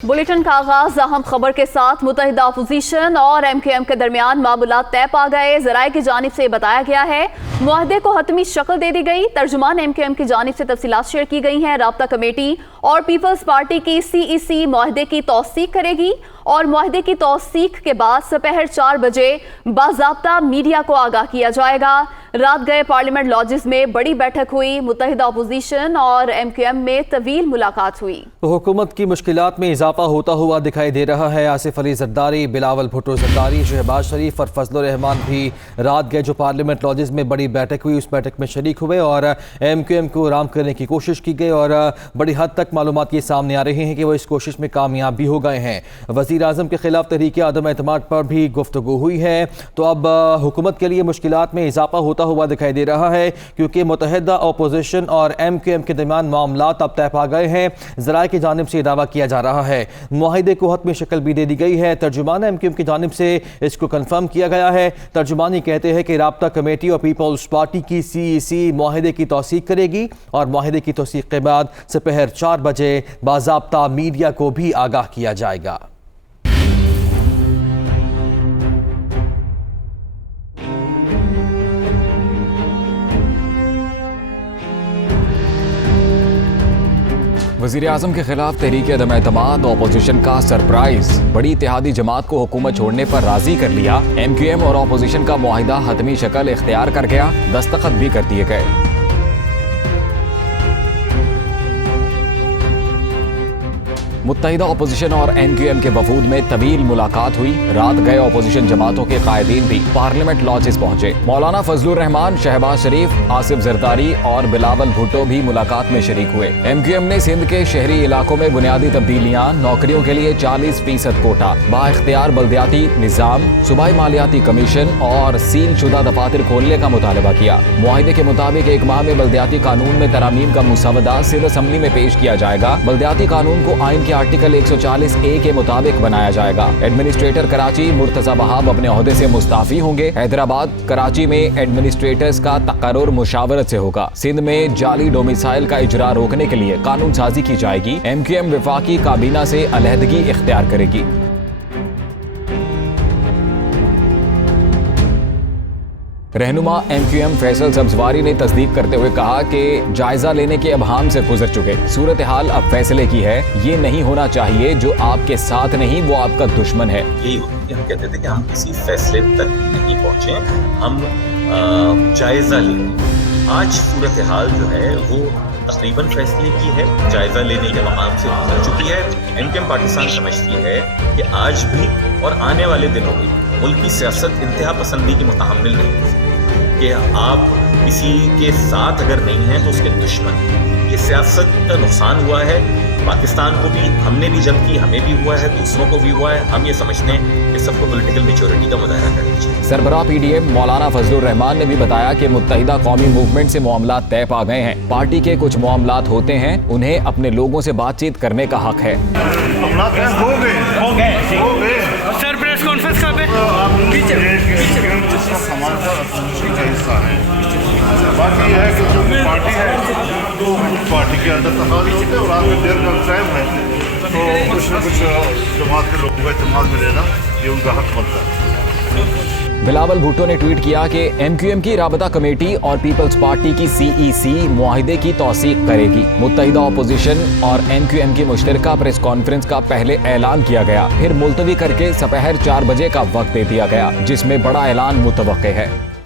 Bulletin का आगाज अहम खबर के साथ। मुत्तहिदा अपोजिशन और MQM के दरमियान मामूलात तय पा गए। ज़राए की जानिब से बताया गया है मुआहदे को हतमी शक्ल दे दी गई। तर्जुमान MQM की जानिब से तफसीलात शेयर की गई हैं। राब्ता कमेटी और पीपल्स पार्टी की CEC मुआहदे की तौसीक करेगी और मुआहदे की तौसीक के बाद दोपहर 4 बजे बाज़ाब्ता मीडिया को आगाह किया जाएगा। रात गए पार्लियामेंट लॉजेस में बड़ी बैठक हुई। मुत्तहिदा अपोजिशन और MQM में तवील मुलाकात हुई। हुकूमत की मुश्किलात में इजाफा होता हुआ दिखाई दे रहा है। आसिफ अली जरदारी, बिलावल भुट्टो जरदारी, शहबाज शरीफ और फजलुर रहमान भी रात गए जो पार्लियामेंट लॉजेस में बड़ी बैठक हुई उस बैठक में शरीक हुए और MQM को आराम करने की कोशिश की गई और बड़ी हद तक मालूमात ये सामने आ रहे हैं कि वो इस कोशिश में कामयाब भी हो गए हैं। वज़ीर आज़म के खिलाफ तहरीक अदम एतमाद पर भी गुफ्तगू हुई है। तो अब हुकूमत के लिए मुश्किलात में इजाफा होता हुआ दिखाई दे रहा है क्योंकि मुत्तहिदा अपोजिशन और MQM के दरमियान मामलात अब तय पा गए हैं। ज़राए की जानिब से दावा किया जा रहा है मुआहिदे को हतमी शक्ल भी दे दी गई है। तर्जुमान MQM की जानिब से इसको कन्फर्म किया गया है। तर्जुमानी कहते हैं कि राब्ता कमेटी और पीपल्स पार्टी की CEC मुआहिदे की तौसीक करेगी और मुआहिदे की तौसीक के बाद दोपहर 4 बजे बाज़ाब्ता मीडिया को भी आगाह किया जाएगा। वज़ीर आज़म के खिलाफ तहरीक अदम एतमाद और अपोजिशन का सरप्राइज। बड़ी इत्तेहादी जमात को हुकूमत छोड़ने पर राजी कर लिया। MQM और अपोजिशन का मुआहिदा हतमी शक्ल इख्तियार कर गया। दस्तखत भी कर दिए गए। मुत्तहिदा अपोजिशन और MQM के वफूद में तवील मुलाकात हुई। रात गए अपोजिशन जमातों के कायदीन भी पार्लियामेंट लॉजेस पहुंचे। मौलाना फजलुर रहमान, शहबाज शरीफ, आसिफ जरदारी और बिलावल भुट्टो भी मुलाकात में शरीक हुए। MQM ने सिंध के शहरी इलाकों में बुनियादी तब्दीलियां, नौकरियों के लिए 40% कोटा, बाइख्तियार बल्दियाती निज़ाम, सूबाई मालियाती कमीशन और सील शुदा दफातर खोलने का मुतालबा किया। मुआहिदे के मुताबिक 1 माह में बल्दियाती कानून में तरामीम का मुसवदा सिंध असम्बली में पेश किया जाएगा। बल्दियाती कानून को आइन के आर्टिकल 140A के मुताबिक बनाया जाएगा। एडमिनिस्ट्रेटर कराची मुर्तजा वहाब अपने ओहदे से मुस्ताफी होंगे। हैदराबाद, कराची में एडमिनिस्ट्रेटर्स का तकर्रुर मुशावरत से होगा। सिंध में जाली डोमिसाइल का इजरा रोकने के लिए कानून साजी की जाएगी। MQM वफाकी काबीना से अलहदगी इख्तियार करेगी। रहनुमा MQM फैसल सब्जवारी ने तस्दीक करते हुए कहा कि जायजा लेने के अबहाम से गुजर चुके, सूरत हाल अब फैसले की है। ये नहीं होना चाहिए, जो आपके साथ नहीं वो आपका दुश्मन है। यही हम कहते थे कि हम किसी फैसले तक नहीं पहुंचे, हम जायजा लें। आज सूरत हाल जो है वो तकरीबन फैसले की है, जायजा लेने के मकाम से गुजर चुकी है। MQM पाकिस्तान समझती है कि आज भी और आने वाले दिनों में मुल्क की सियासत इंतहा पसंदी की मुतहम्मिल नहीं है कि आप किसी के साथ अगर नहीं हैं तो उसके दुश्मन हैं। ये सियासत का नुकसान हुआ है पाकिस्तान को भी, हमने भी जब की, हमें भी हुआ है, दूसरों को भी हुआ है। हम ये समझते हैं कि सबको पॉलिटिकल मैच्योरिटी का मुजाहरा करना चाहिए। सरबराह PDM मौलाना फजलुर रहमान ने भी बताया कि मुत्तहिदा कौमी मूवमेंट से मामलात तय पा गए हैं। पार्टी के कुछ मामलात होते हैं, उन्हें अपने लोगों से बातचीत करने का हक है। सर प्रेस कॉन्फ्रेंस का बाकी है कि जो पार्टी है तो पार्टी के अंदर तकाज़े होते हैं और आज में देर का टाइम है तो कुछ न कुछ जमात के लोगों का इत्तेमाद में लेना ये उनका हक बनता है। बिलावल भुट्टो ने ट्वीट किया कि MQM की राबता कमेटी और पीपल्स पार्टी की CEC मुआहिदे की तौसीक करेगी। मुत्तहिदा अपोजिशन और MQM की मुश्तरका प्रेस कॉन्फ्रेंस का पहले ऐलान किया गया, फिर मुलतवी करके दोपहर 4 बजे का वक्त दे दिया गया, जिसमें बड़ा ऐलान मुतवक्के है।